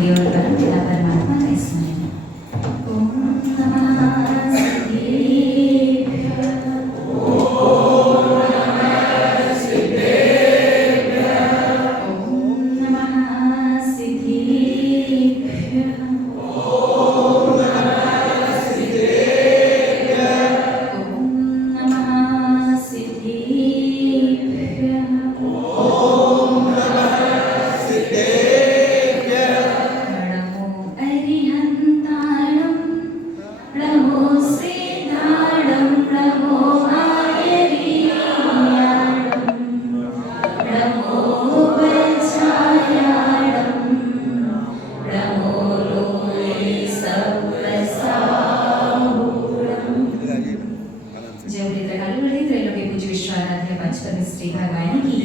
करेंगे और परम पिता परमात्मा का स्मरण। ओम नमः सिद्धेभ्यः, ओम नमः सिद्धेभ्यः, ओम नमः सिद्धेभ्यः, ओम नमः सिद्धेभ्यः, ओम नमः सिद्धेभ्यः, ओम नमः सिद्धेभ्यः। प्रणमो अरिहन्ताणं, प्रणमो श्रीधाणं, प्रणमो आयर्याणं, प्रणमो वज्रायाणं, प्रणमो लोये सप्रसाहुरम्। जय उदित्रकालवल्ली त्रैलोक्य पूज्य विश्वाराध्य पंचतत्व श्री भगवान की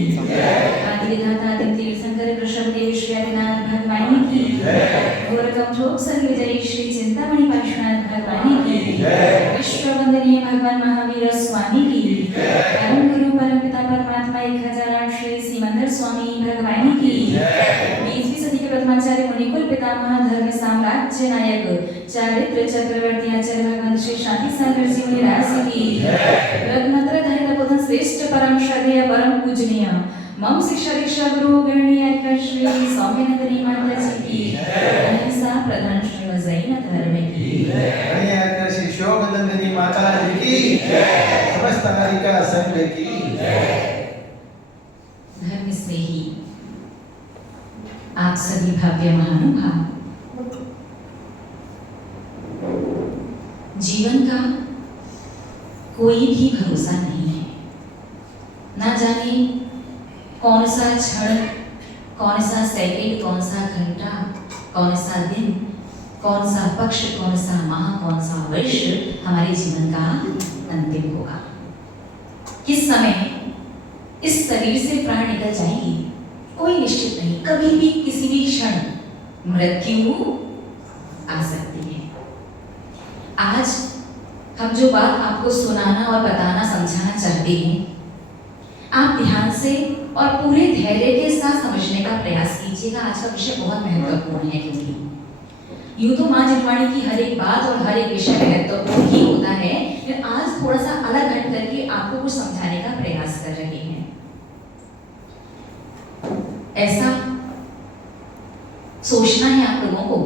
आदि विधाता आदि तीर्थंकर कृष्णदेव श्री आदिनाथ भगवान की गोरखम ठोक संग विजयी श्री चिंतामणि पार्श्वनाथ भगवान की विश्व वंदनीय भगवान महावीर स्वामी की परम गुरु परम पिता परमात्मा 1008 श्री सिमंदर स्वामी भगवान की 20वीं सदी के प्रथमाचार्य मुनिकुल पितामह धर्म साम्राज्य नायक चारित्र चक्रवर्ती आचार्य भगवान श्री शांति सागर जी महाराज की रत्नत्र धैर्य बोधन श्रेष्ठ परम श्रद्धेय परम पूजनीय मम शिक्षा दीक्षा गुरु गणनीय श्री सौम्यनंदनी माता जी की अहिंसा प्रधान श्री जैन धर्म की श्री शोभनंदनी माता जी की समस्त हरिका संघ की धर्म स्नेही आप सभी भव्य महानुभाव, जीवन का कोई भी भरोसा नहीं है। ना जाने कौन सा क्षण, कौन सा सेकंड, कौन सा घंटा, कौन सा दिन, कौन सा पक्ष, कौन सा माह, कौन सा वर्ष हमारे जीवन का अंतिम होगा। किस समय इस शरीर से प्राण निकल जाएगी कोई निश्चित नहीं। कभी भी किसी भी क्षण मृत्यु आ सकती है। आज हम जो बात आपको सुनाना और बताना समझाना चाहते हैं, आप ध्यान से और पूरे धैर्य के साथ समझने का प्रयास कीजिएगा। आज का विषय बहुत महत्वपूर्ण है, क्योंकि यूं तो माँ जिनवाणी की हर एक बात और हर एक विषय महत्वपूर्ण ही होता है, लेकिन आज थोड़ा सा अलग हट करके आपको कुछ समझाने का प्रयास कर रहे हैं। ऐसा सोचना है आप लोगों को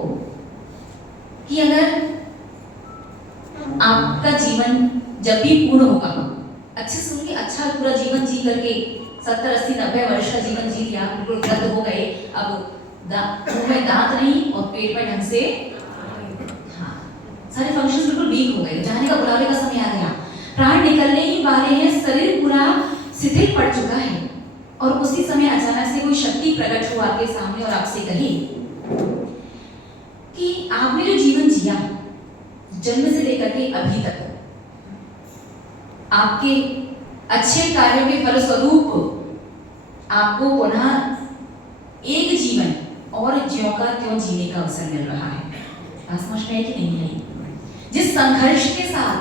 कि अगर आपका जीवन जब भी पूर्ण होगा, अच्छे सुनिए, अच्छा पूरा जीवन जी करके 70, 80, 90 वर्ष का जीवन जी लिया, बिल्कुल वृद्ध हो गए, अब मुंह में दांत नहीं और पेट में ढंग से सारे फंक्शंस बिल्कुल वीक हो गए, जाने का बुलावे का समय आ गया, प्राण निकलने ही वाले हैं, शरीर पूरा शिथिल पड़ चुका है, और उसी समय अचानक से कोई शक्ति प्रकट हो आपके सामने और आपसे कहे कि आपने जो जीवन जिया जन्म से लेकर के अभी तक, आपके अच्छे कार्यों के फलस्वरूप आपको पुनः एक जीवन और ज्यों का त्यों जीने का अवसर मिल रहा है। बात समझ में है कि नहीं है? जिस संघर्ष के साथ,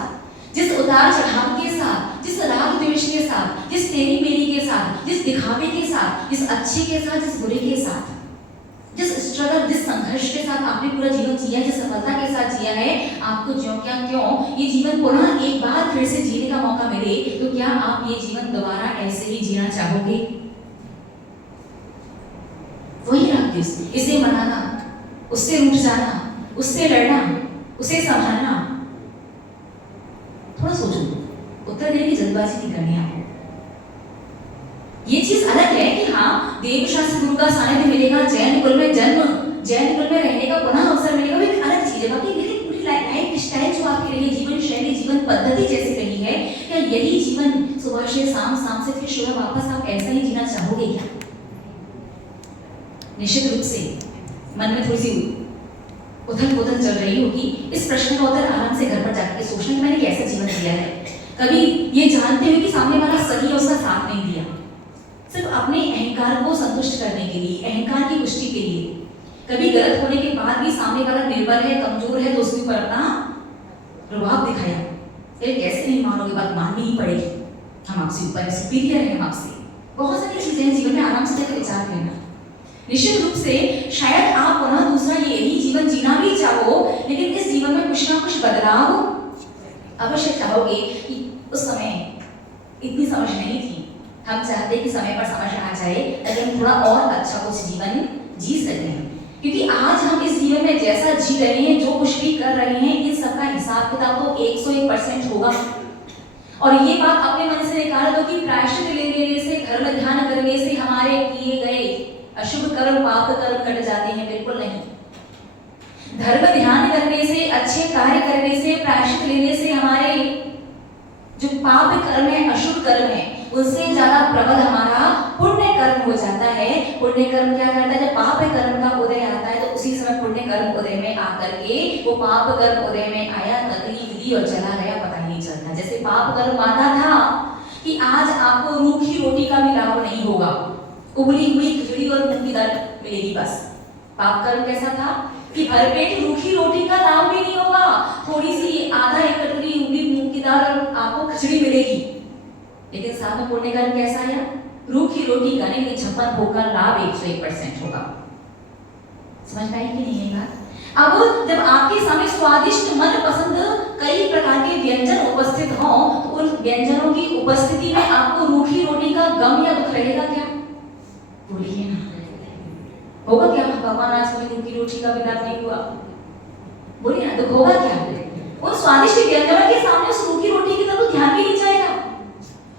जिस उतार चढ़ाव के साथ, जिस राग द्वेष के साथ, जिस तेरी मेरी के साथ, जिस दिखावे के साथ, जिस अच्छे के साथ, जिस बुरे के साथ, जिस स्ट्रगल, जिस संघर्ष के साथ आपने पूरा जीवन जिया, जिस सफलता के साथ जिया है, आपको ज्यों क्या क्यों ये जीवन पुनः एक बार फिर से जीने का मौका मिले, तो क्या आप ये जीवन दोबारा ऐसे ही जीना चाहोगे? वही राग द्वेष, इसे मनाना, उससे रूठ जाना, उससे लड़ना, उसे संभालना। थोड़ा सोचो, उत्तर देने की जल्दबाजी नहीं करनी आपको। ये चीज अलग है कि हाँ, देव शास्त्र गुरु का सानिध्य मिलेगा, जैन कुल में जन्म, जैन कुल में रहने का पुनः अवसर मिलेगा, वो एक अलग चीज है। बाकी लेकिन पूरी लाइफ स्टाइल जो आपकी रही, जीवन शैली, जीवन पद्धति जैसी रही है, क्या यही जीवन सुबह से शाम, शाम से फिर सुबह वापस आप ऐसा ही जीना चाहोगे क्या? निश्चित रूप से मन में थोड़ी सी उथल पुथल चल रही होगी। इस प्रश्न का उत्तर आराम से घर पर जाकर सोचना कि मैंने कैसा जीवन जिया है। कभी ये जानते हुए कि सामने वाला सही है, उसका साथ नहीं दिया, सिर्फ अपने अहंकार को संतुष्ट करने के लिए, अहंकार की पुष्टि के लिए। कभी गलत होने के बाद भी सामने वाला निर्बल है, कमजोर है, तो उसके ऊपर अपना प्रभाव दिखाया। ये कैसे नहीं मानोगे, बात माननी ही पड़ेगी, हम आपसे ऊपर है, सुपीरियर है हम आपसे। बहुत सारी चीजें हैं जीवन में, आराम से जाकर विचार करना। निश्चित रूप से शायद आप पुनः दूसरा ये कुछ बदलाव अवश्य चाहोगे कि उस समय इतनी समझ नहीं थी, हम चाहते कि समय पर समझ आ जाए ताकि हम थोड़ा और अच्छा कुछ जीवन जी सकें। क्योंकि आज हम इस जीवन में जैसा जी रहे हैं, जो कुछ भी कर रहे हैं, इन सबका हिसाब किताब तो 101% होगा। और ये बात अपने मन से निकाल दो कि प्रायश्चित लेने से, धर्म ध्यान करने से हमारे किए गए अशुभ कर्म, पाप कर्म कट जाते हैं, बिल्कुल नहीं। धर्म ध्यान करने से, अच्छे कार्य करने से, प्रायश्चित लेने से हमारे जो पाप कर्म है, अशुभ कर्म है, उससे ज्यादा प्रबल हमारा पुण्य कर्म हो जाता है। पुण्य कर्म क्या करता है? जब पाप कर्म का उदय आता है तो उसी समय पुण्य कर्म उदय में आकर के वो पाप कर्म उदय में आया, तकलीफ दी और चला गया, पता ही नहीं चलता। जैसे पाप कर्म माना था कि आज आपको रूखी रोटी का भी लाभ नहीं होगा, उबली हुई खिचड़ी और मूंग की दाल मिलेगी बस। पाप कर्म कैसा था कि भरपेट रूखी रोटी का लाभ भी नहीं होगा, थोड़ी सी आधा एक कटोरी उबली मूंग की दाल और आपको खिचड़ी मिलेगी। लेकिन साथ में पुण्य कर्म कैसा आया? रूखी रोटी का नहीं, 56 भोग का लाभ 101% होगा। समझ पाई कि नहीं है बात? अब जब आपके सामने स्वादिष्ट मन पसंद कई प्रकार के व्यंजन उपस्थित हों तो उन व्यंजनों की उपस्थिति में आपको रूखी रोटी का गम या दुख रहेगा क्या? बोलिए ना, होगा क्या? भगवान आज मुझे रूखी रोटी का भी लाभ नहीं हुआ, बोलिए ना, दुख होगा क्या? उन स्वादिष्ट व्यंजनों के सामने उस रूखी रोटी की तरफ ध्यान भी नहीं जाएगा।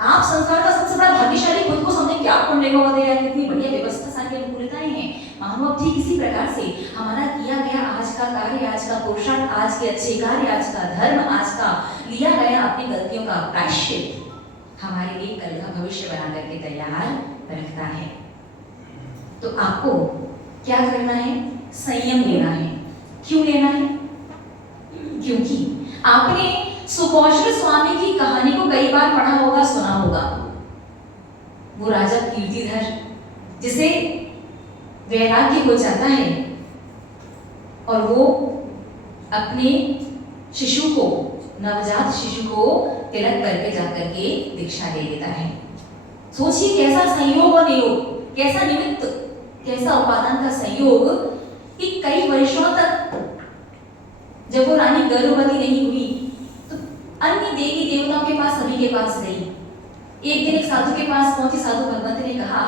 आप संसार का सबसे बड़ा भाग्यशाली खुद को समझे, क्या पुण्य को दे, कितनी बढ़िया व्यवस्था, सारी अनुकूलताएं हैं। मानो ठीक इसी प्रकार से हमारा किया गया आज का कार्य, आज का पुरुषार्थ, आज के अच्छे कार्य, आज का धर्म, आज का लिया गया अपनी गलतियों का प्रायश्चित हमारे लिए कल का भविष्य बना करके तैयार रखता है। तो आपको क्या करना है? संयम लेना है। क्यों लेना है? क्योंकि आपने सुकौशल स्वामी की कहानी को कई बार पढ़ा होगा, सुना होगा। वो राजा कीर्तिधर जिसे वैराग्य हो जाता है और वो अपने शिशु को, नवजात शिशु को तिलक करके जाकर के दीक्षा दे देता है। सोचिए कैसा संयोग और नियोग, कैसा निमित्त, कैसा उपादान का संयोग कि कई वर्षों तक जब वो रानी गर्भवती नहीं हुई तो अन्य देवी देवताओं के पास, सभी के पास गई। एक दिन एक साधु के पास पहुंची। साधु भगवंत ने कहा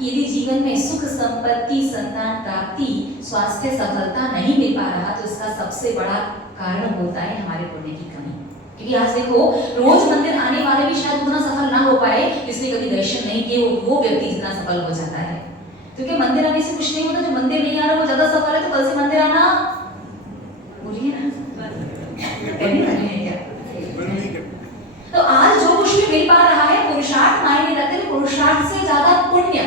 यदि जीवन में सुख संपत्ति, संतान प्राप्ति, स्वास्थ्य, सफलता नहीं मिल पा रहा तो इसका सबसे बड़ा कारण होता है हमारे पुण्य की कमी। क्योंकि आज देखो, रोज मंदिर आने वाले भी शायद उतना सफल ना हो पाए जिसने कभी दर्शन नहीं किए वो व्यक्ति जितना सफल हो जाता है। क्योंकि मंदिर आने से कुछ नहीं होता, जो मंदिर नहीं आ रहा वो ज्यादा सफल है। तो कल से मंदिर आना, बोलिए ना, तो आज जो कुछ भी मिल पा रहा है पुरुषार्थ मायने रखते हैं, पुरुषार्थ से ज्यादा पुण्य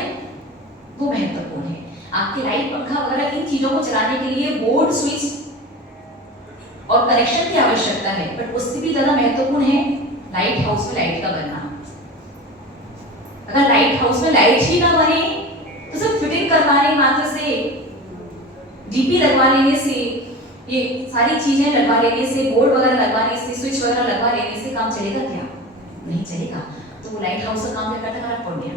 वो महत्वपूर्ण है। आपकी लाइट, पंखा वगैरह इन चीजों को चलाने के लिए बोर्ड, स्विच और कनेक्शन की आवश्यकता है, बट उससे भी ज्यादा महत्वपूर्ण है लाइट हाउस में लाइट का बनना। अगर लाइट हाउस में लाइट ही ना बने तो सिर्फ फिटिंग करवाने मात्र से, डीपी लगवा लेने से, ये सारी चीजें लगवा लेने से, बोर्ड वगैरह लगवाने से, स्विच वगैरह लगवा लेने से काम चलेगा क्या? नहीं चलेगा। तो वो लाइट हाउस का काम क्या करता है? हमारा पुण्य।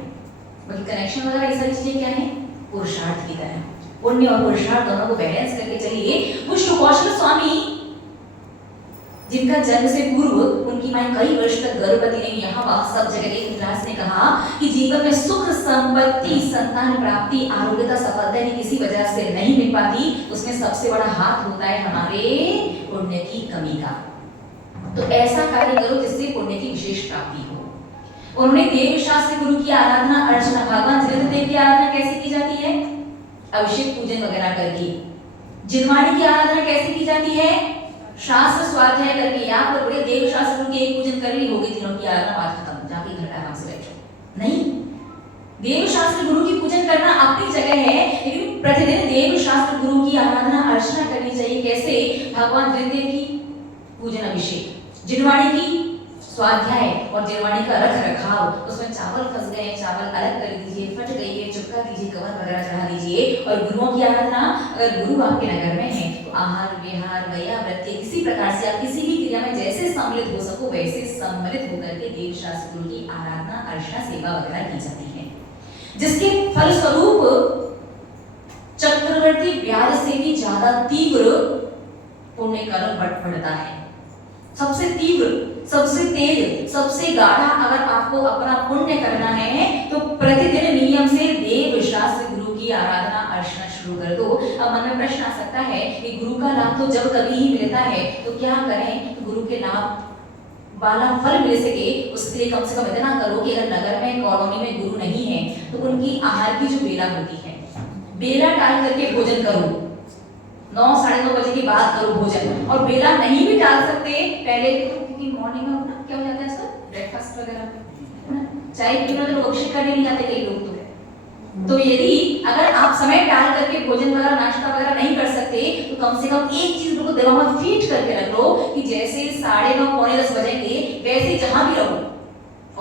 बाकी कनेक्शन वगैरह ये सारी चीजें क्या है? पुरुषार्थ की तरह। पुण्य और पुरुषार्थ दोनों को बैलेंस करके चलिए। वो सुकौशल स्वामी जिनका जन्म से पूर्व उनकी मां कई वर्ष तक गर्भवती नहीं, यहाँ वहां सब जगह एक मिजाज ने कहा कि जीवन में सुख संपत्ति, संतान प्राप्ति, आरोग्यता, सफलता यदि किसी वजह से नहीं मिल पाती उसमें सबसे बड़ा हाथ होता है हमारे पुण्य की कमी का। तो ऐसा कार्य करो जिससे पुण्य की विशेष प्राप्ति हो। उन्होंने देव शास्त्र गुरु की आराधना, अर्चना, भगवान धृतदेव की आराधना कैसे की जाती है? अभिषेक पूजन वगैरह करके। जिनवाणी की आराधना कैसे की जाती है? शास्त्र स्वाध्याय करके। आप लोग बड़े देव शास्त्र के एक पूजन कर ली, होगी तीनों की आराधना, बात खत्म, जाके घर आराम से बैठो। नहीं, देव शास्त्र गुरु की पूजन करना अपनी जगह है, लेकिन प्रतिदिन देव शास्त्र गुरु की आराधना, अर्चना करनी चाहिए। कैसे? भगवान धृतदेव की पूजन, अभिषेक, जिनवाणी की स्वाध्याय और जिनवाणी का रख रखाव। उसमें चावल फंस गए, चावल अलग कर दीजिए, फट गई है चुपका दीजिए, कवर वगैरह चढ़ा दीजिए। और गुरुओं की आराधना, अगर गुरु आपके नगर में है तो आहार विहार वया व्रत्य किसी प्रकार से आप किसी भी क्रिया में जैसे सम्मिलित हो सको वैसे सम्मिलित होकर के देव शास्त्र गुरु की आराधना, अर्चना, सेवा वगैरह की जाती है, जिसके फलस्वरूप चक्रवर्ती ब्याज से भी ज्यादा तीव्र पुण्य कर्म बढ़ता है। सबसे तीव्र, सबसे तेज, सबसे गाढ़ा अगर आपको अपना पुण्य करना है तो प्रतिदिन नियम से देव शास्त्र गुरु की आराधना अर्चना शुरू कर दो। अब मन में प्रश्न आ सकता है कि गुरु का लाभ तो जब कभी ही मिलता है, तो क्या करें गुरु के लाभ वाला फल मिल सके, उसके लिए कम से कम इतना करो कि अगर नगर में कॉलोनी में गुरु नहीं है तो उनकी आहार की जो बेला होती है, बेला टाल करके भोजन करो। 9 साढ़े 9 बजे के बाद करो भोजन, और बेला नहीं भी टाल सकते पहले तो, क्योंकि मॉर्निंग में अपना क्या हो जाता है सर, ब्रेकफास्ट वगैरह चाय पीना तो लोग करने नहीं जाते कई लोग तो यदि अगर आप समय टाल करके भोजन वगैरह नाश्ता वगैरह नहीं कर सकते तो कम से कम एक चीज को दिमाग में फीट करके रख लो कि जैसे 9:30 पौने 10 बजेंगे वैसे जहां भी रहो,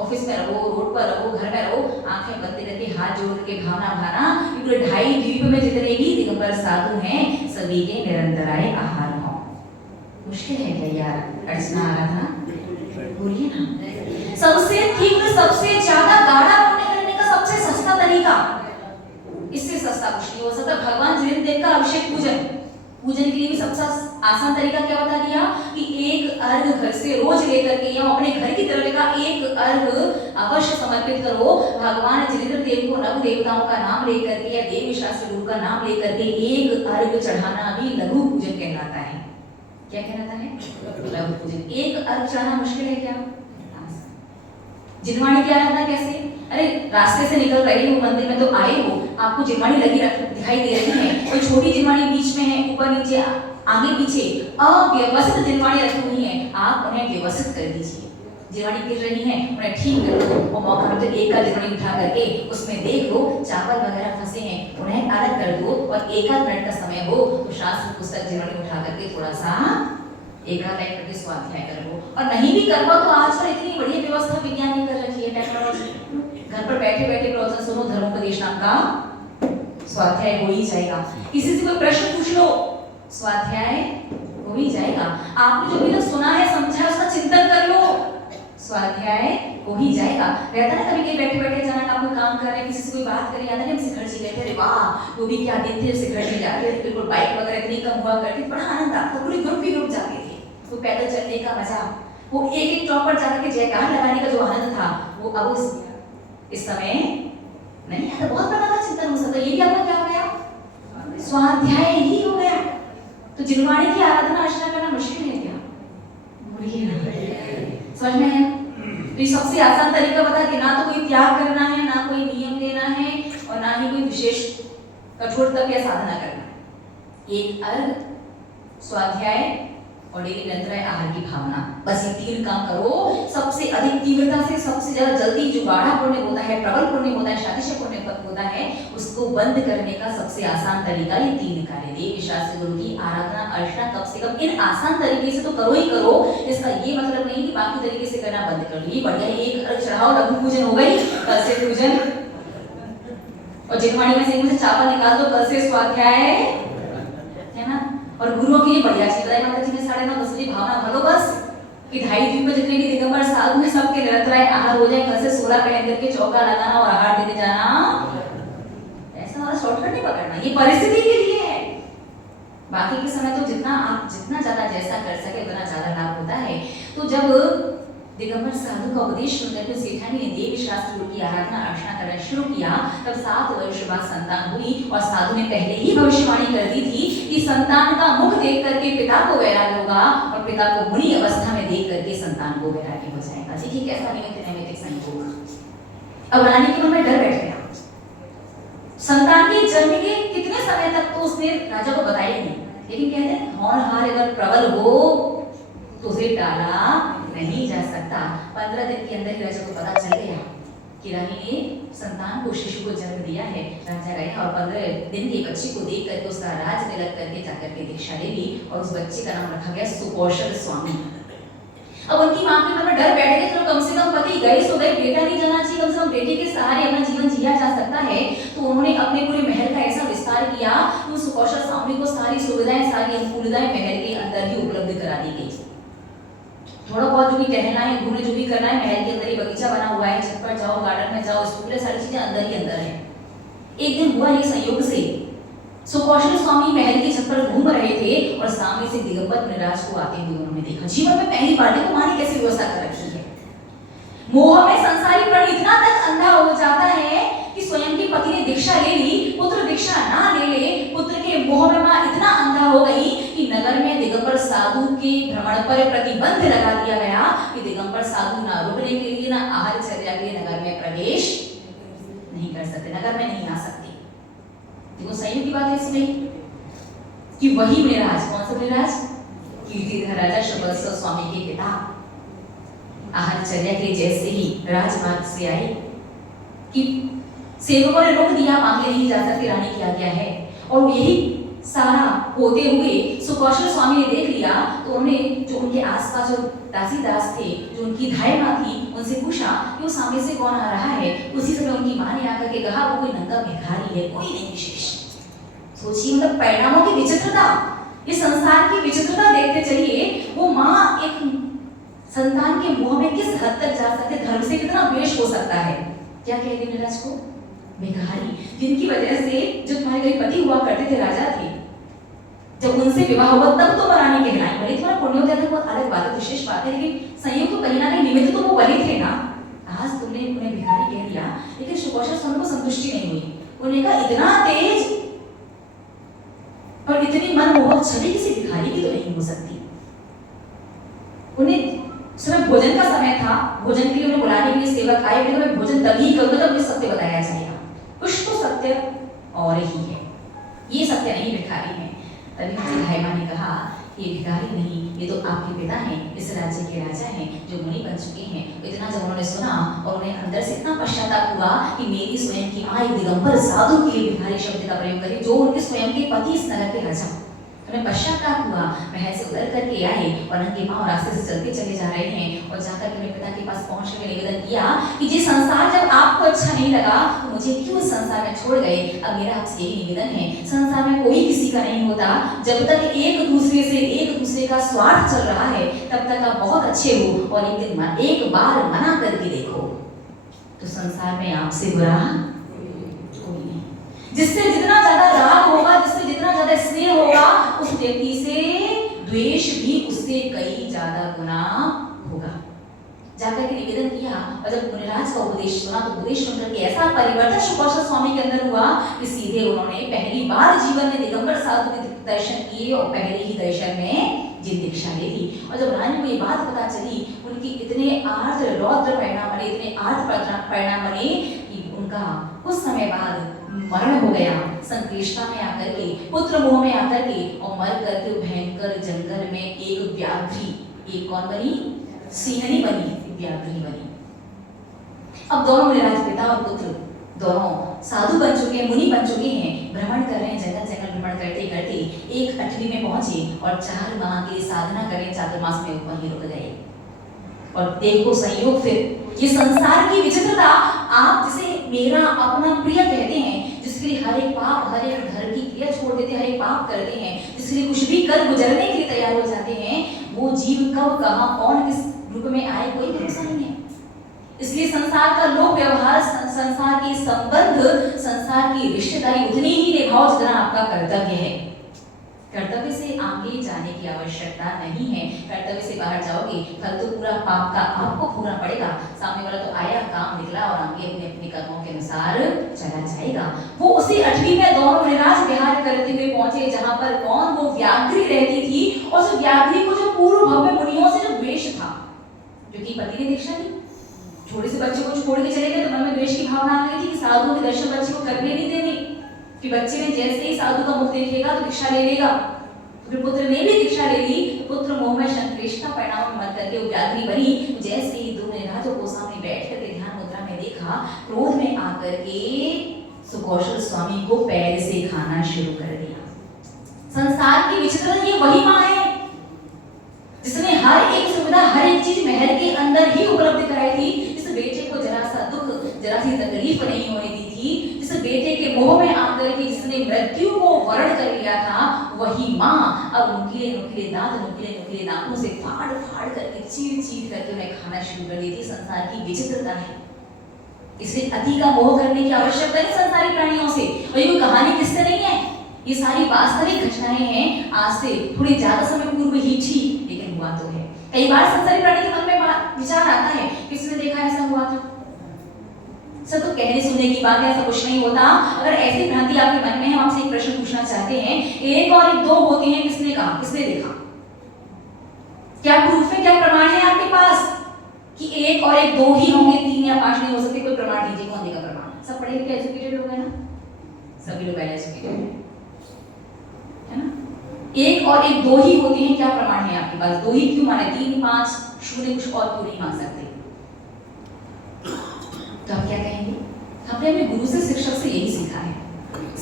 ऑफिस में रहो, रोड पर रहो, घर में रहो, आंखें बंद करके हाथ जोड़ के भावना भाना पूरे 2.5 द्वीप में जितने भी दिगंबर साधु हैं सभी के निरंतराय आहार हो। मुश्किल है क्या यार अर्चना आराधना? बोलिए ना। सबसे तीव्र, सबसे ज्यादा गाढ़ा पुण्य करने का सबसे सस्ता तरीका, इससे सस्ता कुछ नहीं हो सकता। भगवान जिनेंद्र देव का अभिषेक पूजन, पूजन के लिए भी सबसे आसान तरीका क्या बता दिया कि एक अर्घ घर से रोज लेकर के या अपने घर की तरफ का एक अर्घ अवश्य समर्पित करो। भगवान जिनेंद्र देव को नव देवताओं का नाम लेकर के या देव शास्त्र गुरु का नाम लेकर के एक अर्घ चढ़ाना भी लघु पूजन कहलाता है। क्या कहलाता है? लघु पूजन। एक अर्घ चढ़ाना मुश्किल है क्या? जिनवाणी की आराधना कैसे? अरे रास्ते से निकल रहे हो, मंदिर में तो आए हो, आपको जिनवाणी लगी दिखाई दे रही है, कोई छोटी जिनवाणी बीच में है, ऊपर नीचे आगे पीछे अव्यवस्थित जिनवाणी रखी हुई है, आप उन्हें व्यवस्थित कर दीजिए। जिनवाणी गिर रही है उन्हें ठीक कर दो, और मौका मिले तो एक आध जिनवाणी उठा करके उसमें देख लो चावल वगैरह फंसे हैं उन्हें अलग कर दो, और एक आध मिनट का समय हो तो शास्त्र पुस्तक जिनवाणी उठा करके थोड़ा सा एकाध लाइन करके स्वाध्याय कर लो। और नहीं भी कर पाओ तो आजकल इतनी बढ़िया व्यवस्था विज्ञान ने कर रखी है, टेक्नोलॉजी, घर पर बैठे बैठे प्रवचन सुनो, धर्मोपदेश नाम का स्वाध्याय हो ही जाएगा। किसी से कोई प्रश्न पूछ लो, स्वाध्याय हो ही जाएगा। आपने जो भी सुना है समझा उसका चिंतन कर लो, स्वाध्याय हो ही जाएगा। रहता है कभी कहीं बैठे बैठे जाना का कोई काम कर रहे हैं, किसी से कोई बात कर रहे, याद है हम शिखर जी गए थे, अरे वाह वो भी क्या दिन थे, शिखर जी जाते थे, बिल्कुल बाइक वगैरह इतनी कम हुआ करती, बड़ा आनंद आता, पूरी ग्रुप जाते थे, तो पैदल चलने का मजा, वो एक चौक पर जाकर के जयकार लगाने का जो आनंद था, वो अब इस समय नहीं आता। बहुत बड़ा चिंतन हो सकता है, ये भी आपका क्या हो गया? स्वाध्याय ही हो गया। तो जिनवाणी की आराधना अर्चना करना मुश्किल है क्या? बोलिए ना, समझ में है? तो ये सबसे आसान तरीका बता कि ना तो कोई त्याग करना है, ना कोई नियम लेना है, और ना ही कोई विशेष कठोर तप या साधना करना है। एक अर्घ, स्वाध्याय और डेली निरंतर आहार की भावना, बस ये 3 काम करो। सबसे अधिक तीव्रता से, सबसे ज्यादा जल्दी जो गाढ़ा पुण्य होता है, प्रबल पुण्य होता है, शातिश पुण्य होता है, उसको बंद करने का सबसे आसान तरीका ये 3 कार्य। देव शास्त्र गुरु की आराधना अर्चना कम से कम इन आसान तरीके से तो करो ही करो। इसका ये मतलब नहीं कि बाकी तरीके से करना बंद कर लो। ये बढ़िया, एक अर्घ चढ़ाओ, लघु पूजन हो गई, कल से पूजन, और जिनवाणी में से चावल निकाल दो, कल से स्वाध्याय, है ना। और गुरुओं की ये बढ़िया चीज है, माता जी ने 9:30 बजे भावना भरो बस कि 2.5 दिन में जितने भी दिगंबर साधु में सबके निरंतर आहार हो जाए, घर से 16 पहन करके चौका लगाना और आहार देने जाना। ऐसा वाला शॉर्टकट नहीं पकड़ना, ये परिस्थिति के लिए है। बाकी के समय तो जितना ज्यादा जैसा कर सके उतना ज्यादा लाभ होता है। तो जब दिगंबर साधु का उपदेश सुनकर के सेठानी ने देव शास्त्र गुरु की आराधना अर्चना करना शुरू किया, तब 7 वर्ष बाद संतान हुई, और साधु ने पहले ही भविष्यवाणी कर दी थी कि संतान का मुख देख करके पिता को वैराग्य होगा, और पिता को बुरी अवस्था में देख करके संतान को वैराग्य हो जाएगा। देखिए कैसा नैमित्तिक संयोग। अब रानी के मन में डर बैठ गया। संतान के जन्म के कितने समय तक तो उसने राजा को बताया नहीं, लेकिन कहते हैं होनहार अगर प्रबल हो तो उसे टाला नहीं जा सकता। 15 दिन के अंदर ही राजा को पता चल गया कि रानी ने संतान को, शिशु को जन्म दिया है। राजा गया और 15 दिन के बच्चे को देख करके उसका राज तिलक करके जाकर के दीक्षा ले ली, और उस बच्चे का नाम रखा गया सुकौशल स्वामी। अब उनकी मां के मन में डर बैठ गया, चलो कम से कम पति गए सो गए, बेटा नहीं जाना चाहिए, कम से कम बेटे के सहारे अपना जीवन जिया जा सकता है। तो उन्होंने अपने पूरे महल का ऐसा विस्तार किया कि उस सुकौशल स्वामी को सारी सुविधाएं, सारी अनुकूलताएं महल के अंदर ही उपलब्ध करा दी गई। थोड़ा बहुत जो भी टहलना है, घूमने जो भी करना है, महल के अंदर ही बगीचा बना हुआ है, छत पर जाओ, गार्डन में जाओ, स्कूल, सारी चीजें अंदर ही अंदर है। एक दिन हुआ ये संयोग से, सुकौशल स्वामी महल की छत पर घूम रहे थे और सामने से दिगंबर मुनिराज को आते हुए उन्होंने देखा। जीवन में पहली बार देखो माँ ने कैसी व्यवस्था कर रखी है। मोह में संसारी प्राणी इतना तक अंधा हो जाता है कि स्वयं के पति ने दीक्षा ले ली, पुत्र दीक्षा ना ले ले, पुत्र के मोह में मां इतना अंधा हो गई कि नगर में दिगंबर साधु के भ्रमण पर प्रतिबंध लगा दिया गया कि दिगंबर साधु ना रुकने के लिए ना आहारचर्या के लिए नगर में प्रवेश नहीं कर सकते, नगर में नहीं आ सकते। देखो संयोग की बात ऐसी नहीं कि वही मुनिराज, कौन सा मुनिराज? कीर्तिधर राजा शुभस्व स्वामी के पिता आहारचर्या के जैसे ही राजमार्ग से आए कि सेवकों ने रोक दिया, मामले नहीं जा सकते, रानी की आज्ञा है। और यही सारा होते हुए सुकौशल स्वामी ने देख लिया तो उन्होंने जो उनके आसपास जो दासी दास थे, जो उनकी धाय माँ थी, उनसे पूछा कि वो सामने से कौन आ रहा है। उसी समय उनकी माँ ने आकर के कहा वो कोई नंगा भिखारी है, कोई नहीं विशेष। सोचिए मतलब परिणामों की विचित्रता, ये संसार की विचित्रता देखते चलिए। वो माँ एक संतान के मुंह में किस हद तक जा सकते, धर्म से कितना द्वेष हो सकता है। क्या कहते मुनिराज को? भिखारी, जिनकी वजह से जो तुम्हारे कई पति हुआ करते थे, राजा थे, जब उनसे विवाह हुआ तब तो रानी कहलाई। भले तुम्हारा पुण्य होता है बहुत अलग बात है, विशेष बात है, लेकिन संयोग तो कहीं ना कहीं निमित्त तो वो बने थे ना। आज तुमने उन्हें भिखारी कह दिया, लेकिन सुकौशल स्वामी को संतुष्टि नहीं हुई। उन्होंने कहा इतना तेज और इतनी मनमोहक छवि किसी भिखारी की तो नहीं हो सकती। उन्हें समय भोजन का समय था, भोजन के लिए उन्हें बुलाने के लिए सेवक आए, उन्हें मैं भोजन तभी करूंगा जब मुझे सत्य बताया जाएगा। कुछ तो सत्य और ही है, ये सत्य नहीं भिखारी है। तभी मुझे धायमा ने कहा ये भिखारी नहीं, ये तो आपके पिता हैं, इस राज्य के राजा हैं, जो मुनि बन चुके हैं। इतना जब उन्होंने सुना और उन्हें अंदर से इतना पश्चाताप हुआ कि मेरी स्वयं की माँ एक दिगंबर साधु के लिए भिखारी शब्द का प्रयोग करे, जो उनके स्वयं के पति इस नगर के राजा। उन्हें पश्चाताप हुआ, महल से उतर करके आए और उनकी माँ रास्ते से चलते चले जा रहे हैं और जाकर के पिता के पास पहुंच कर निवेदन किया कि ये संसार जब आपको अच्छा नहीं लगा तो मुझे क्यों इस संसार में छोड़ गए। अब मेरा आपसे यही निवेदन है, संसार में कोई किसी का नहीं होता, जब तक एक दूसरे का स्वार्थ चल रहा है तब तक आप बहुत अच्छे हो, और एक बार मना करके देखो तो संसार में आपसे बुरा कोई नहीं। जिससे जितना ज्यादा राग होगा, जिससे जितना ज्यादा स्नेह होगा, उस व्यक्ति से द्वेष भी उससे कई ज्यादा गुना होगा। जाकर के निवेदन किया और जब मुनिराज का उपदेश सुना तो उपदेश सुनकर के ऐसा परिवर्तन सुकौशल स्वामी के अंदर हुआ कि सीधे उन्होंने पहली बार जीवन में दिगंबर साधु के दर्शन किए और पहले ही दर्शन में जिन दीक्षा ले ली। और जब रानी को ये बात पता चली, उनकी इतने आर्द्र रौद्र परिणाम बने, इतने आर्द्र परिणाम बने कि उनका कुछ समय बाद मरण हो गया। संक्लिष्टता में आकर के, पुत्र मोह में आकर के, और मर करके भयंकर जंगल में एक व्याघ्री, एक कौन बनी? सिंहनी बनी, व्याघ्री बनी। अब दोनों मुनिराज पिता और पुत्र दोनों साधु बन चुके हैं, मुनि बन चुके हैं, भ्रमण कर रहे हैं, जंगल जंगल भ्रमण करते करते एक अटवी में पहुंचे और 4 माह की साधना करें, चातुर्मास में वहीं रुक गए। और देखो संयोग, फिर ये संसार की विचित्रता। आप जिसे मेरा अपना प्रिय कहते हैं, जिसके लिए हर एक पाप, हर एक घर की क्रिया छोड़ देते हैं, हर एक पाप करते हैं, जिसके लिए कुछ भी कर गुजरने के लिए तैयार हो जाते हैं, वो जीव कब कहां कौन किस रूप में आए कोई भरोसा नहीं है। इसलिए संसार का लोक व्यवहार, संसार के संबंध, संसार की रिश्तेदारी उतनी ही निभाओ जितना आपका कर्तव्य है। कर्तव्य से आगे जाने की आवश्यकता नहीं है। कर्तव्य से बाहर जाओगे फल तो पूरा पाप का आपको भोगना पड़ेगा। सामने वाला तो आया, काम निकला और आगे अपने अपने कर्मों के अनुसार चला जाएगा। वो उसी अटवी में दोनों मुनिराज विहार करते हुए पहुंचे जहां पर कौन? वो व्याघ्री रहती थी। और उस व्याघ्री को जो पूर्व भव्य मुनियों से जो द्वेष था, जो कि पति ने दीक्षा दी, छोटे से बच्चे को छोड़ के चले गए तो मन में द्वेष की भावना आ गई थी कि साधुओं के दर्शन बच्चे को करने नहीं देने, कि बच्चे ने जैसे ही साधु का मुख देखेगा तो दीक्षा ले लेगा। फिर पुत्र ने भी दीक्षा ले ली, पुत्र मोह में संक्लिष्टता परिणाम मत करके वो व्याघ्री बनी। जैसे ही दो मुनिराजों को सामने बैठ करके ध्यान मुद्रा में देखा, क्रोध में आकर के सुकौशल स्वामी को पैर से खाना शुरू कर दिया। संसार की विचित्रता ये वही माँ है जिसने हर एक सुविधा, हर एक चीज महल के अंदर ही उपलब्ध कराई थी। जिस बेटे को जरा सा दुख, जरा सी तकलीफ नहीं होने दी थी, जिस बेटे के मोह में आकर के जिसने मृत्यु को वर्ण कर लिया था, वही माँ अब नुकीले नुकीले दांत, नुकीले नुकीले दांतों से फाड़ फाड़ करके, चीर चीर करके उन्हें खाना शुरू कर देती। संसार की विचित्रता है। इसलिए अति का मोह करने की आवश्यकता नहीं संसारी प्राणियों से। और ये कहानी किससे नहीं है, ये सारी वास्तविक घटनाएं हैं, आज से थोड़ी ज्यादा समय पूर्व ही थी, लेकिन हुआ तो है। कई बार संसारी प्राणी के मन में विचार आता है, किसने देखा ऐसा हुआ था? सब तो कहने सुनने की बात है, ऐसा कुछ नहीं होता। अगर ऐसी भ्रांति आपके मन में है, हम आपसे एक प्रश्न पूछना चाहते हैं, एक और एक दो होते हैं, किसने कहा, किसने देखा? क्या प्रूफ है, क्या प्रमाण है आपके पास कि एक और एक दो ही होंगे, 3 या 5 नहीं हो सकते? कोई प्रमाण दीजिए, कौन देगा प्रमाण? सब पढ़े लिखे एजुकेटेड लोग हैं ना, सभी लोग वेल एजुकेटेड है ना। एक और एक दो ही होते हैं, क्या प्रमाण है आपके पास? दो ही क्यों माने? 3, 5, 0 कुछ और क्यों नहीं मान सकते? तो हम क्या कहेंगे? हमने अपने गुरु से, शिक्षक से यही सीखा है।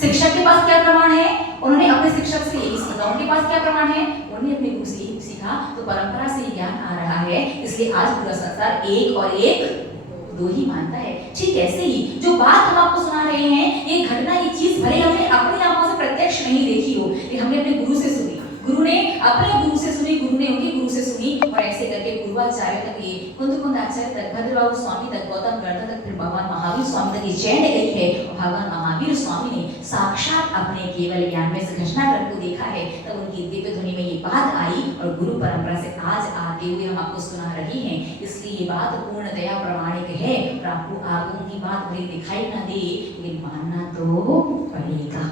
शिक्षक के पास क्या प्रमाण है? उन्होंने अपने शिक्षक से यही सीखा। उनके पास क्या प्रमाण है? उन्होंने अपने गुरु से यही सीखा। तो परंपरा से ज्ञान आ रहा है, इसलिए आज पूरा संसार एक और एक दो ही मानता है। ठीक ऐसे ही जो बात हम आपको सुना रहे हैं, ये घटना, ये चीज भले हमने अपनी आंखों से प्रत्यक्ष नहीं देखी हो, लेकिन हमने अपने गुरु से सुनी, गुरु ने अपने गुरु से सुनी, गुरु ने उनके गुरु से सुनी, और ऐसे करके पूर्वाचार्य तक, ये कुंद आचार्य तक, भद्रबाहु स्वामी तक, गौतम गर्दा तक, फिर भगवान महावीर स्वामी तक ये चैन गई है। और भगवान महावीर स्वामी ने साक्षात अपने केवल ज्ञान में इस घटनाक्रम को देखा है, तब उनकी दिव्य ध्वनि में ये बात आई, और गुरु परंपरा से आज आते हुए हम आपको सुना रहे हैं। इसलिए ये बात पूर्णतया प्रामाणिक है, और आपको आगों की बात भले दिखाई ना दे, लेकिन मानना तो पड़ेगा।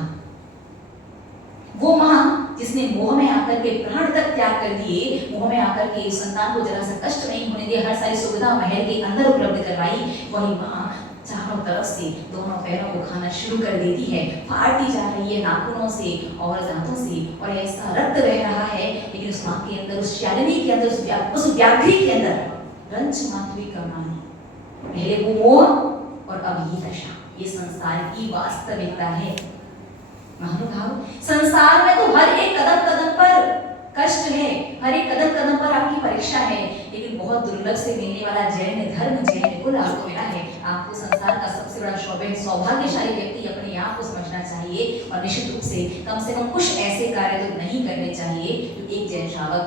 वो मां जिसने मोह में आकर के प्राण तक त्याग कर दिए, मोह में आकर के संतान को जरा सा कष्ट नहीं होने दिया, हर सारी सुविधा महल के अंदर उपलब्ध करवाई, वही मां चारों तरफ से दोनों पैरों को खाना शुरू कर देती है, फाड़ती जा रही है नाखूनों से और दांतों से, और ऐसा रक्त बह रहा है, लेकिन उस मां के अंदर, उस शालिनी के अंदर, उस व्याघ्री के अंदर रंच मात्र भी करना नहीं। पहले वो मोह और अब ये दशा, ये संसार की वास्तविकता है। महानुभाव, संसार में तो हर एक कदम कदम पर कष्ट है, हर एक कदम कदम पर आपकी परीक्षा है, लेकिन बहुत दुर्लभ से मिलने वाला जैन धर्म, जैन कुल आपको मिला है। आपको संसार का सबसे बड़ा सौभाग्यशाली व्यक्ति अपने आप को समझना चाहिए, और निश्चित रूप से कम कुछ ऐसे कार्य तो नहीं करने चाहिए जो एक जैन शावक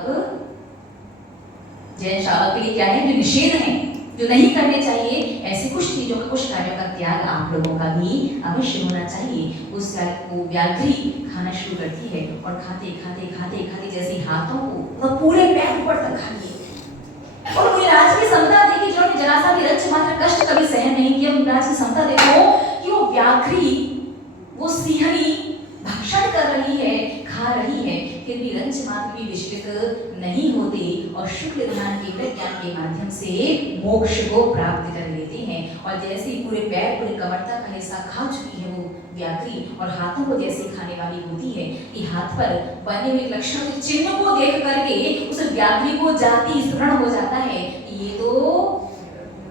के लिए क्या है, जो निषेध है, जो नहीं करने चाहिए। ऐसे कुछ चीजों का, कुछ कार्यों का त्याग आप लोगों का भी अवश्य होना चाहिए। उस वो व्याघ्री खाना शुरू करती है, और खाते खाते खाते खाते जैसे हाथों को पूरे पैर ऊपर तक खा लिए, और मुनिराज की क्षमता देखी, जिन्होंने जरा सा भी रंच मात्र कष्ट कभी सहन नहीं किया। मुनिराज की क्षमता देखो कि वो व्याघ्री, वो सिंहनी भक्षण कर रही है, खा रही है, फिर भी रंच मात्र भी विचलित नहीं होते, और शुक्ल ध्यान के ज्ञान के माध्यम से मोक्ष को प्राप्त कर लेते हैं। और जैसे ही पूरे पैर, पूरे कमरता का हिस्सा खा चुकी है वो व्याघ्री, और हाथों को जैसे खाने वाली होती है, कि हाथ पर बने हुए लक्षण के चिन्ह को देख करके उस व्याघ्री को जाति स्मरण हो जाता है, ये तो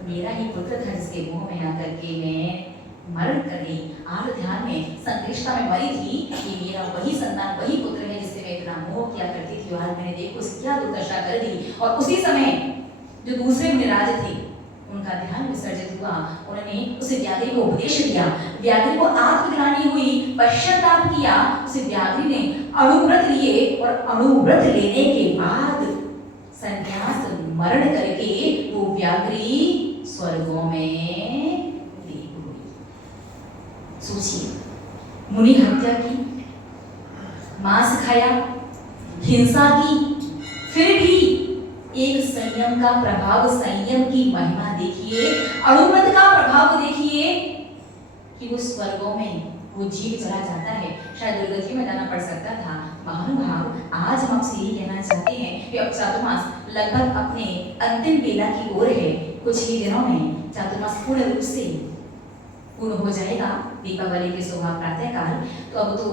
मेरा ही पुत्र था, जिसके मुंह में आकर के मैं मरण कर गई, आर्त ध्यान में संतृष्टा में मरी थी, कि मेरा वही संतान, वही पुत्र है जिससे मैं इतना मोह किया करती थी, और मैंने देखो उसकी क्या दुर्दशा कर दी। और उसी समय जो दूसरे मुनिराज थे, उनका ध्यान विसर्जित हुआ, उन्होंने उस व्याघ्री को उपदेश दिया, व्याघ्री को आत्मग्लानि हुई, पश्चाताप किया, उस व्याघ्री ने अणुव्रत लिए, और अणुव्रत लेने के बाद संन्यास मरण करके वो व्याघ्री स्वर्गों में सोचिए, मुनि हत्या की, मांस खाया, हिंसा की, फिर भी एक संयम का प्रभाव, संयम की महिमा देखिए, अणुव्रत का प्रभाव देखिए, कि वो स्वर्गों में वो जीव चला जाता है। शायद दुर्गति में जाना पड़ सकता था। महानुभाव, आज हम आपसे यही कहना चाहते हैं कि अब चातुर्मास लगभग अपने अंतिम बेला की ओर है। कुछ ही दिनों में चातुर्मास पूर्ण रूप से पूर्ण हो जाएगा, दीपावली के शुभ प्रातः काल। तो अब तो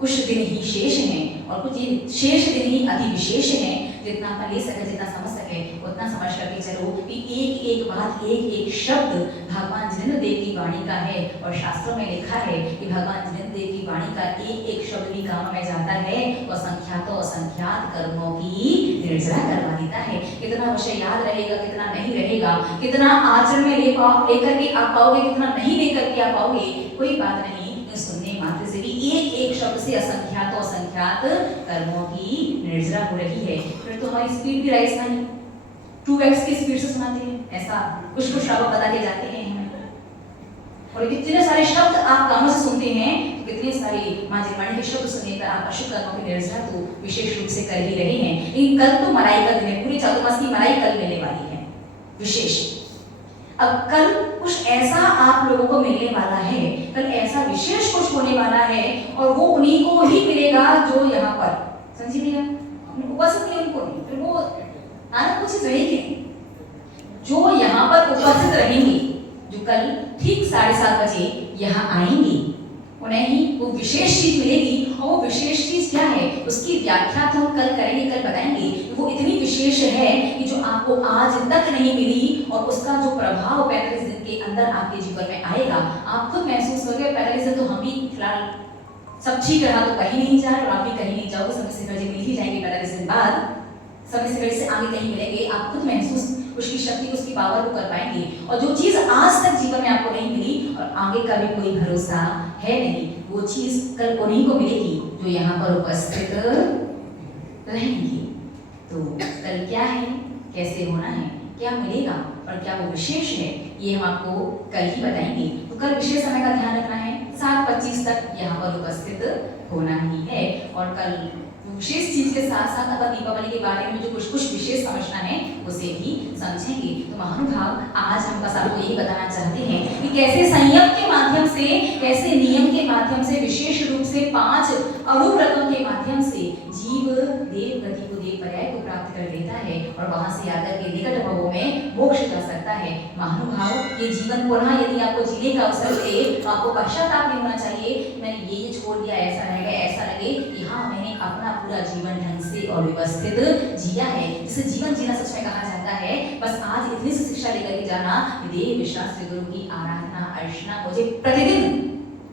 कुछ दिन ही शेष हैं, और कुछ शेष दिन ही अति विशेष हैं। जितना अपन ले सके, जितना समझ सके, उतना समझ करके चलो कि एक एक बात, एक एक शब्द भगवान जिनेंद्र देव की वाणी का है, और शास्त्रों में लिखा है कि भगवान जिनेंद्र देव की वाणी का एक एक शब्द भी काम में जाता है, और असंख्यातों असंख्यात कर्मों की निर्जरा करवा देता है। कितना विषय याद रहेगा, कितना नहीं रहेगा, कितना आचरण में लेकर के आ पाओगे, कितना नहीं लेकर के आ पाओगे, कोई बात नहीं। सुनने मात्र से भी एक एक शब्द से असंख्यात असंख्यात कर्मों की निर्जरा हो रही है। फिर तो हमारी स्पीड भी राइज नहीं, 2x की स्पीड से सुनाते हैं, ऐसा कुछ कुछ शब्द बता के जाते हैं हमें, और कितने सारे शब्द आप कानों से सुनते हैं, कितने सारे माँ जिनवाणी के शब्द सुनकर आप अशुभ कर्मों की निर्जरा तो विशेष रूप से कर ही रहे हैं। लेकिन कल तो मलाई का दिन है, पूरी चातुर्मास की मलाई कल मिलने वाली है विशेष। अब कल कुछ ऐसा आप लोगों को मिलने वाला है, कल ऐसा विशेष कुछ होने वाला है और वो उन्हीं को ही मिलेगा जो यहाँ पर समझी भैया उपस्थित नहीं, उनको नहीं, फिर वो आना कुछ चीज रहेगी नहीं। जो यहाँ पर उपस्थित रहेंगे, जो कल ठीक 7:30 बजे यहाँ आएंगे, उन्हें ही वो विशेष चीज मिलेगी। और वो विशेष चीज क्या है उसकी व्याख्या तो हम कल करेंगे, कल बताएंगे। वो इतनी विशेष है कि जो आपको आज तक नहीं मिली और उसका जो प्रभाव 45 दिन के अंदर आपके जीवन में आएगा, आप खुद महसूस करोगे। 45 दिन तो हम भी फिलहाल सब ठीक रहा तो कहीं नहीं जा रहे और आप भी कहीं नहीं जाओगे, समय से पहले मिल ही जाएंगे। 45 दिन बाद समय से पहले से आगे कहीं मिलेंगे, आप खुद महसूस उसकी शक्ति उसकी पावर को कर पाएंगे। और जो चीज आज तक जीवन में आपको नहीं मिली और आगे का भी कोई भरोसा है नहीं, वो चीज कल उन्हीं को मिलेगी जो यहाँ पर उपस्थित रहेंगी। तो कल क्या है, कैसे होना है, क्या मिलेगा और क्या वो विशेष है, ये हम आपको कल ही बताएंगे। तो कल विशेष समय का ध्यान रखना है, 7:25 तक यहाँ पर उपस्थित होना ही है। और कल विशेष चीज के साथ साथ अपन दीपावली के बारे में जो कुछ कुछ विशेष समझना है उसे भी समझेंगे। तो महानुभाव आज हम बस आपको यही बताना चाहते हैं कि कैसे संयम के माध्यम से, कैसे नियम के माध्यम से, विशेष रूप से 5 अनुव्रतों के माध्यम से जीव देव गति को देव पर्याय को प्राप्त कर लेता है और वहां से आकर के निकट भवों में मोक्ष जा सकता है। महानुभाव ये जीवन पुनः यदि आपको जीने का अवसर मिले तो आपको पश्चाताप नहीं होना चाहिए, मैंने ये छोड़ दिया, ऐसा रह गया, ऐसा लगे कि हाँ मैंने अपना पूरा जीवन ढंग से और व्यवस्थित जिया है, जिसे जीवन जीना सच में कहा जाता है। बस आज इतनी सी शिक्षा लेकर के जाना, देव शास्त्र गुरु की आराधना अर्चना मुझे प्रतिदिन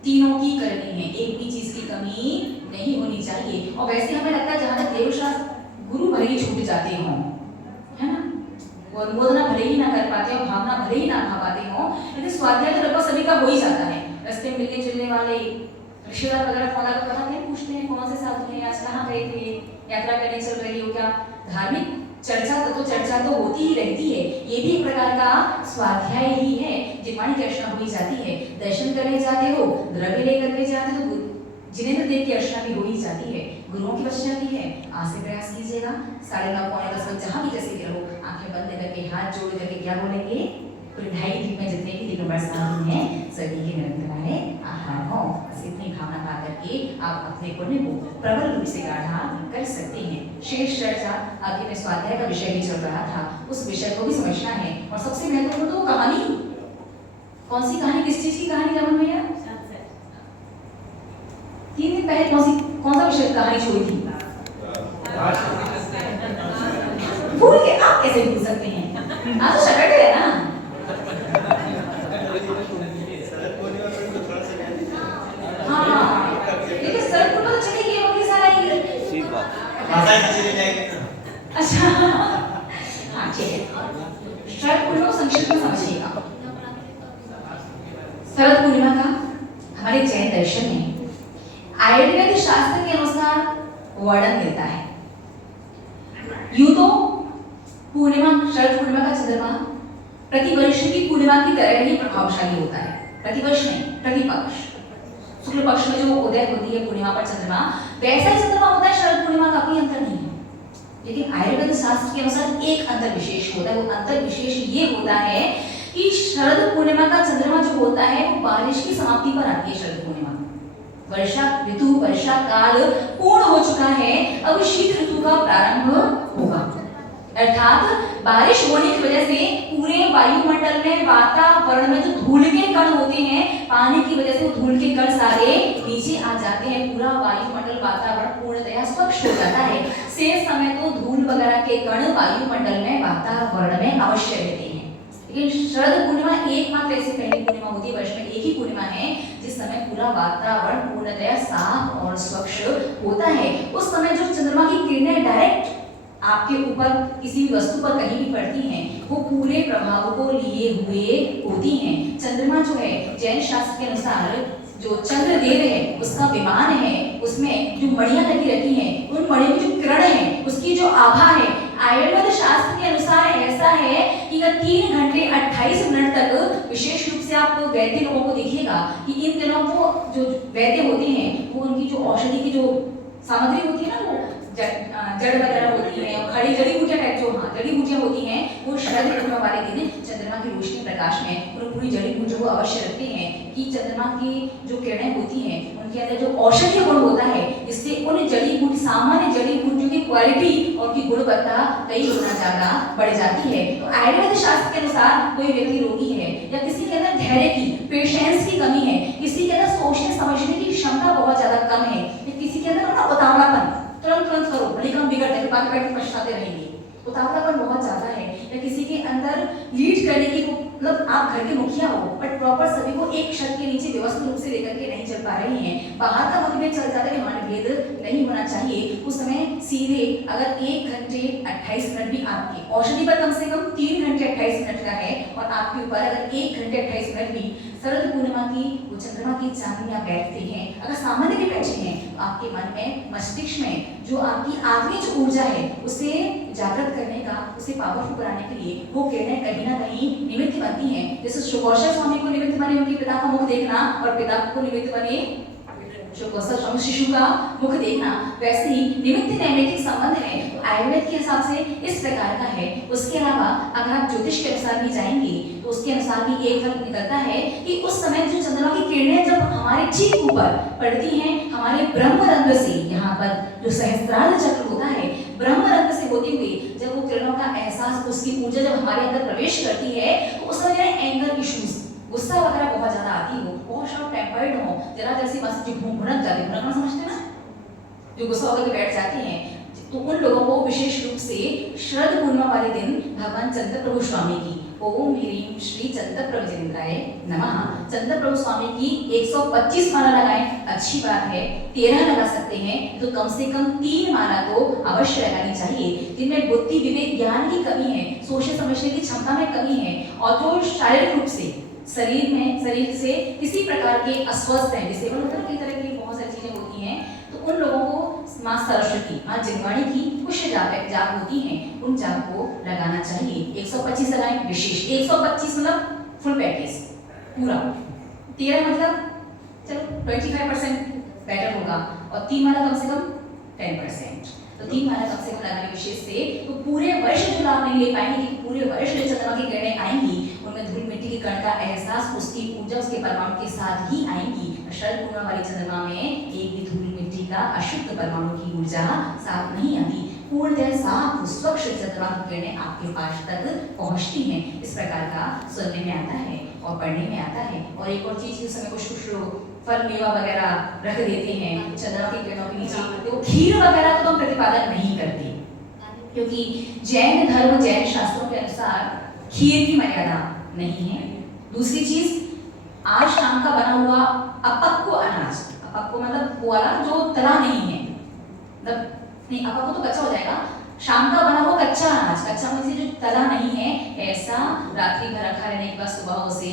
तीनों की करनी है, एक भी चीज की कमी नहीं होनी चाहिए। और वैसे हमें लगता है जहां तक देव शास्त्र गुरु भले ही छूट जाते हों, है ना, वो अनुमोदना भले ही ना कर पाते हो, भावना भले ही ना खा पाते हो, लेकिन स्वाध्याय तो लगभग सभी का हो ही जाता है। रास्ते में मिलने जुलने वाले रिश्तेदार वगैरह फोन आकर पता नहीं पूछते हैं कौन से साधु हैं, आज कहाँ गए थे, यात्रा करने चल रही हो क्या। धार्मिक चर्चा तो होती ही रहती है, ये भी एक प्रकार का स्वाध्याय ही है, जिनवाणी की अर्चना हुई जाती है। दर्शन करने जाते हो, द्रव्य लेकर के जाते हो, जिनेंद्र देव की अर्चना भी हो ही जाती है, गुरुओं की बच जाती है। आज से प्रयास कीजिएगा, 9:30 पौने 10 बजे जहाँ भी जैसे भी रहो, आंखें बंद करके हाथ जोड़ करके क्या बोलेंगे, पूरे 2.5 दिन में जितने भी दिगंबर साधु हैं सभी के निरंतराय आहार हो। बस इतनी भावना पा करके आप अपने पुण्य को प्रबल रूप से गाढ़ा कर सकते हैं। शेष चर्चा आगे में स्वाध्याय का विषय भी चल रहा था, उस विषय को भी समझना है। और सबसे महत्वपूर्ण तो कहानी, कौन सी कहानी, किस चीज की कहानी रमन भैया? 3 दिन पहले कौन सा विषय कहानी छोड़ी थी? भूल के आप कैसे भूल सकते हैं, आज तो सैटरडे है ना। लेकिन शरद पूर्णिमा तो चलेगी, अगले साल आएगी। अच्छा हाँ ठीक है, शरद पूर्णिमा को संक्षिप्त में समझिएगा। शरद पूर्णिमा का हमारे जैन दर्शन में आयुर्वेद शास्त्र के अनुसार वर्णन मिलता है। यूं तो पूर्णिमा, शरद पूर्णिमा का चंद्रमा प्रतिवर्ष की पूर्णिमा की तरह ही प्रभावशाली होता है। प्रतिवर्ष नहीं, प्रतिपक्ष, शुक्ल पक्ष में जो उदय होती है पूर्णिमा पर चंद्रमा, वैसा ही चंद्रमा होता है शरद पूर्णिमा का, कोई अंतर नहीं है। लेकिन आयुर्वेद शास्त्र के अनुसार एक अंतर विशेष होता है। वो अंतर विशेष ये होता है कि शरद पूर्णिमा का चंद्रमा जो होता है वो बारिश की समाप्ति पर आती है। शरद पूर्णिमा वर्षा ऋतु, वर्षा काल पूर्ण हो चुका है, अब शीत ऋतु का प्रारंभ होगा। अर्थात बारिश होने की वजह से पूरे वायुमंडल में, वातावरण में जो धूल के कण होते हैं, पानी की वजह से वो धूल के कण सारे नीचे आ जाते हैं, पूरा वायुमंडल वातावरण पूर्णतया स्वच्छ हो जाता है। शेष समय तो धूल वगैरह के कण वायुमंडल में, वातावरण में अवश्य रहते हैं। लेकिन शरद पूर्णिमा एकमात्र ऐसी पहली पूर्णिमा होती है, वर्ष में एक ही पूर्णिमा है जिस समय पूरा वातावरण पूर्णतया साफ और स्वच्छ होता है। उस समय जो चंद्रमा की किरणें डायरेक्ट आपके ऊपर किसी भी वस्तु पर कहीं भी पड़ती हैं, वो पूरे प्रभाव को लिए हुए होती हैं। चंद्रमा जो है जैन शास्त्र के अनुसार जो चंद्रदेव है उसका विमान है, उसमें जो मणियां लगी रहती हैं, उन मणियों की जो किरण है, उसकी जो आभा है, आयुर्वेद शास्त्र के अनुसार ऐसा है कि अगर 3 घंटे 28 मिनट तक, विशेष रूप से आप वैद्य लोगों को देखिएगा कि इन दिनों को जो वैद्य होते हैं वो उनकी जो औषधि की जो सामग्री होती है ना, वो जड़ वगैरह होती है और खड़ी जड़ी बूटियां टाइप जो जड़ी बूटियां होती हैं, वो शरद पूर्णिमा वाले दिन चंद्रमा की रोशनी प्रकाश में उन पूरी जड़ी बूटियों को अवश्य रखते हैं कि चंद्रमा की जो किरणें होती हैं उनके अंदर जो औषधीय गुण होता है, इससे उन जड़ी बूटी सामान्य जड़ी बूटियों की क्वालिटी और उनकी गुणवत्ता कई गुना ज्यादा बढ़ जाती है। तो आयुर्वेद शास्त्र के अनुसार कोई व्यक्ति रोगी है या किसी के अंदर धैर्य की, पेशेंस की कमी है, किसी के अंदर सोचने समझने की क्षमता बहुत ज्यादा कम है, या किसी के अंदर ना उतावलापन, तुरंत करो, बड़ी कम बिगड़ जाए, बाद में पछताते रहेंगे, उतावलापन बहुत ज्यादा है, या किसी के अंदर लीड करने की, मतलब आप घर के मुखिया हो बट प्रॉपर सभी को एक छत के नीचे व्यवस्थित रूप से लेकर के नहीं चल पा रहे हैं, बाहर का मतभेद चल जाता है, मतभेद नहीं होना चाहिए। उस समय सीधे अगर 1 घंटे 28 मिनट भी आपकी औषधि पर कम से कम 3 घंटे 28 मिनट का है और आपके ऊपर अगर 1 घंटे 28 मिनट भी शरद पूर्णिमा की वो चंद्रमा की चांदनी आप बैठते हैं, अगर सामान्य भी बैठे हैं, तो आपके मन में, मस्तिष्क में जो आपकी आत्मीय जो ऊर्जा है उसे जागृत करने का, उसे पावरफुल बनाने के लिए वो किरणें कहीं ना कहीं निमित्त बनती हैं। जैसे शुभौषध स्वामी को निमित्त बने उनके पिता का मुख देखना और पिता को निमित्त बने शुभौषध स्वामी शिशु का मुख देखना, वैसे ही निमित्त नैमित्तिक संबंध है। तो आयुर्वेद के हिसाब से इस प्रकार का है। उसके अलावा अगर आप ज्योतिष के अनुसार भी जाएंगे तो उसके अनुसार भी एक फल निकलता है कि उस समय जो चंद्रमा की किरणें जब हमारे ठीक ऊपर पड़ती हैं, हमारे ब्रह्मरंध्र से, यहाँ पर जो सहस्त्रार चक्र होता है, ब्रह्मरंध्र से होती हुई जब वो किरणों का एहसास, उसकी ऊर्जा जब हमारे अंदर प्रवेश करती है, तो उस समय एंगर इश्यूज, गुस्सा वगैरह बहुत ज्यादा आती हो, बहुत शॉर्ट टेम्पर्ड हो, जरा जैसी मस्त जो भुनक जाती, भुनक समझते ना, जो गुस्सा होकर के बैठ जाते हैं, तो उन लोगों को विशेष रूप से शरद पूर्णिमा वाले दिन भगवान चंद्र प्रभु स्वामी की ओम ह्रीं श्री चंद्र प्रभुजेंद्राय नमः, चंद्र प्रभु स्वामी की 125 माला लगाएं, अच्छी बात है, 13 लगा सकते हैं तो कम से कम 3 माला तो अवश्य लगानी चाहिए। जिनमें बुद्धि, विवेक, ज्ञान की कमी है, सोचने समझने की क्षमता में कमी है और जो शारीरिक रूप से शरीर से किसी प्रकार के अस्वस्थ हैं, डिसेबल होकर की तरह की बहुत सारी चीजें होती हैं, तो उन लोगों को माँ सरस्वती, माँ जिनवाणी की कुछ जाप होती हैं, उन जाप को लगाना चाहिए। 125 लगाएं विशेष, 125 मतलब फुल पैकेज पूरा, 13 मतलब चलो 25% बेटर होगा और 3 माला कम से कम 10%, तो 3 माला कम से कम लगाने विशेष से, तो पूरे वर्ष जो लाभ नहीं ले पाएंगे, कि पूरे वर्ष जो चंद्रमा की किरणें आएंगी उनमें धूल मिट्टी के कण का एहसास, उसकी ऊर्जा, उसके परमाणु के साथ ही आएंगी। शरद पूर्णिमा वाली चंद्रमा में एक भी धूल मिट्टी का अशुद्ध परमाणु की ऊर्जा साथ नहीं आती, पूर्णतः साफ स्वच्छ चंद्रमा की किरणें आपके पास तक पहुंचती हैं। इस प्रकार का सुनने में आता है और पढ़ने में आता है। और एक और चीज, इस समय कुछ लोग फल मेवा वगैरह रख देते हैं चंद्रमा की किरणों के नीचे, तो खीर वगैरह तो हम प्रतिपादन नहीं करते, क्योंकि जैन धर्म, जैन शास्त्रों के अनुसार खीर की मर्यादा नहीं है। दूसरी चीज, आज शाम का बना हुआ अपक्व अनाज, अपक्व मतलब वो वाला जो तला नहीं है, मतलब नहीं, अपक्व तो कच्चा हो जाएगा, शाम का बना हुआ कच्चा अनाज, कच्चा मतलब जो तला नहीं है, ऐसा रात्रि भर रखा रहने के बाद सुबह उसे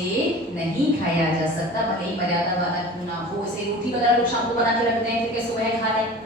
नहीं खाया जा सकता, भले ही मर्यादा वाला क्यों ना हो। इसे रोटी वगैरह लोग शाम को बना के रखते हैं, फिर सुबह खा लें,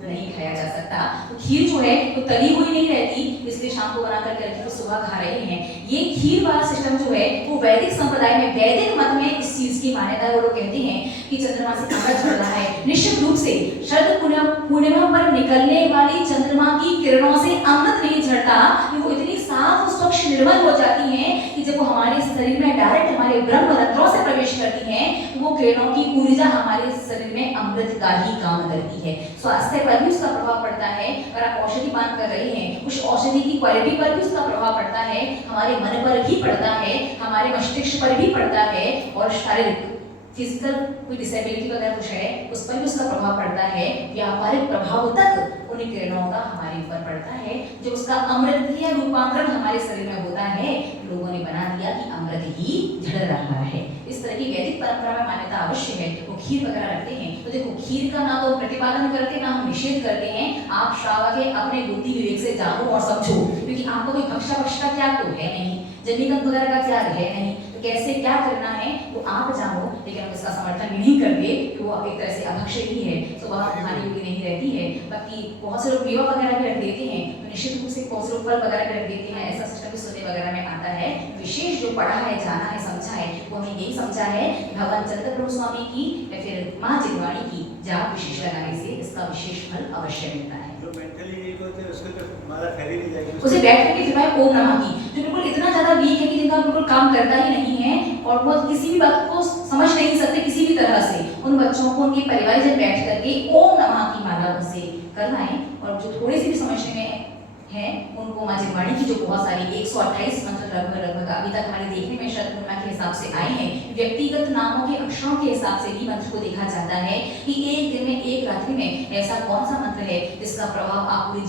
नहीं खाया जा सकता। तो खीर जो है वो तली हुई नहीं रहती, इसलिए शाम को बना करके रखी तो सुबह खा रहे हैं। ये खीर वाला सिस्टम जो है वो वैदिक संप्रदाय में, वैदिक मत में इस चीज की मान्यता है। वो लोग कहते हैं कि चंद्रमा से अमृत झड़ रहा है, निश्चित रूप से शरद पूर्णिमा पर निकलने वाली चंद्रमा की किरणों से अमृत नहीं झड़ता, वो इतनी साफ, स्वच्छ, निर्मल हो जाती हैं कि जब वो हमारे शरीर में डायरेक्ट हमारे ब्रह्मरंध्रों से प्रवेश करती हैं, तो वो किरणों की ऊर्जा हमारे शरीर में अमृत का ही काम करती है। स्वास्थ्य पर भी उसका प्रभाव पड़ता है। अगर आप औषधि पान कर रहे हैं, उस औषधि की क्वालिटी पर भी उसका प्रभाव पड़ता है, हमारे मन पर भी पड़ता है, हमारे मस्तिष्क पर भी पड़ता है, और शारीरिक फिजिकल कोई डिसेबिलिटी वगैरह कुछ है उस पर भी उसका प्रभाव पड़ता है। व्यापारिक प्रभाव तक उन किरणों का हमारे ऊपर पड़ता है। जो उसका अमृत या रूपांतरण हमारे शरीर में होता है, लोगों ने बना दिया कि अमृत ही झड़ रहा है। इस तरह की वैदिक परंपरा में मान्यता अवश्य है। वो खीर वगैरह रखते हैं, तो देखो खीर का ना तो प्रतिपादन करते ना हम निषेध करते हैं। आप श्रावक है, अपने बुद्धि विवेक से जानो और समझो, क्योंकि आपको कोई भक्षा का त्याग तो है नहीं, जमीकंद वगैरह का त्याग है नहीं, तो कैसे क्या करना है वो आप जानो, लेकिन हम इसका समर्थन नहीं करते कि वो एक तरह से अभक्ष्य ही है, तो वह खाने योग्य नहीं रहती है। बाकी बहुत से लोग मेवा वगैरह भी रख देते हैं, तो निश्चित रूप से बहुत से लोग फल वगैरह भी रख देते हैं, ऐसा सिस्टम भी सुनने वगैरह में आता है। विशेष जो पढ़ा है, जाना है, समझा है, वो हमें यही समझा है भगवान चंद्र प्रभु स्वामी की या फिर माँ जितवाणी की जाप विशेष लगाने से इसका विशेष फल अवश्य मिलता है। जो मेंटली वीक होते हैं उसको तो माला फैली नहीं जाएगी। उसे बैठ करके फिर भाई ओम नमः की, जो बिल्कुल इतना ज्यादा वीक है कि जिनका बिल्कुल काम करता ही नहीं है और वो किसी भी बात को समझ नहीं सकते किसी भी तरह से, उन बच्चों को उनके परिवारजन बैठ करके ओम नमः की माला उनसे करवाएं। और जो थोड़े से भी समझने में है उनको माँ जितवाणी की जो बहुत सारी 128 मंत्र लगभग अभी तक हमारे देखने में शरद पूर्णिमा के हिसाब से आए हैं, व्यक्तिगत नामों के अक्षरों के हिसाब से भी मंत्र को देखा जाता है कि एक दिन में एक रात्रि में ऐसा कौन सा मंत्र है जिसका प्रभाव आप पूरे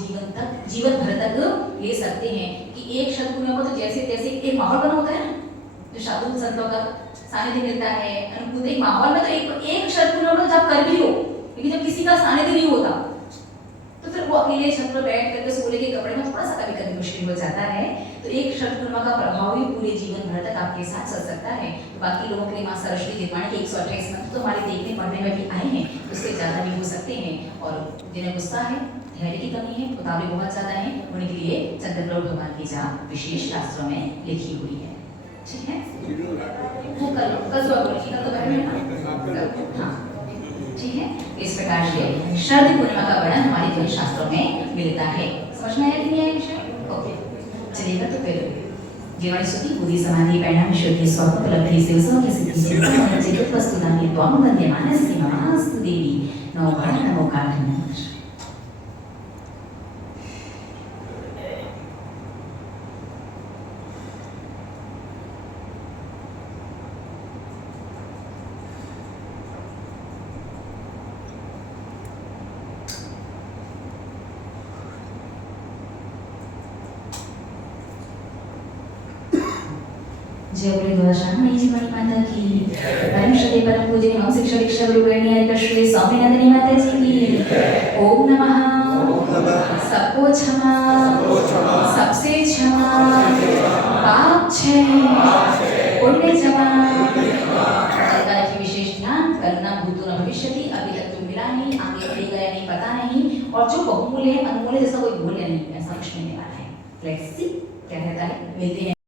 जीवन भर तक ले सकते हैं। कि एक शरद पूर्णिमा को तो जैसे तैसे एक माहौल बना होता है ना, जो साधु संतों का सानिध्य मिलता है अनुकूल, एक माहौल में तो एक शरद पूर्णिमा को जब कर भी लो, लेकिन जब किसी का सानिध्य नहीं होता तो फिर वो अकेले छत पर बैठ करके सोले के कपड़े में थोड़ा सा कभी मुश्किल हो जाता है। तो एक शरद पूर्णिमा का प्रभाव ही पूरे जीवन भर तक आपके साथ चल सकता है। तो बाकी लोगों के लिए माँ सरस्वती जितवाणी के 128 मंत्र तो हमारे देखने पढ़ने में भी आए हैं, उससे ज़्यादा भी हो सकते हैं। और जिन्हें गुस्सा है, धैर्य की कमी है, उतावली बहुत ज़्यादा है, उनके लिए चंद्रप्रभु भगवान की जाप विशेष शास्त्रों में लिखी हुई है। ठीक है, वो कल सुबह बोली थी, कल दोपहर में। हाँ ठीक है, इस प्रकार से शरद पूर्णिमा का वर्णन हमारे ज्योतिष शास्त्रों में मिलता है। समझ में आया कि नहीं आया विषय? ओके, चलिएगा तो फिर जीवाणी स्तुति बुद्धि समाधि परिणाम शुद्धि स्वरूप उपलब्धि से उसों के सिद्धि से चित्त वस्तुदानी त्वं वंद्यमानस्ति नमोस्तु देवी नमो बाण नमो कांठ मंत्र। जय बोले गोशामणी जी बड़ी माता की, परम श्री परम पूजनीय मम शिक्षा दीक्षा गुरु गणनी हरिका श्री स्वामी नंदिनी माता जी की। ओम नमः। सबको क्षमा, सबसे क्षमा, पाप क्षय, पुण्य जमा। कल की विशेष ध्यान, करुणा भूतो न भविष्यति, अभी तक तो मिला नहीं, आगे बढ़ेगा या नहीं पता नहीं, और जो बहुमूल्य है अनमोल्य जैसा कोई मूल्य नहीं, ऐसा कुछ मिलने वाला है। लेट्स सी क्या कहता है, मिलते हैं।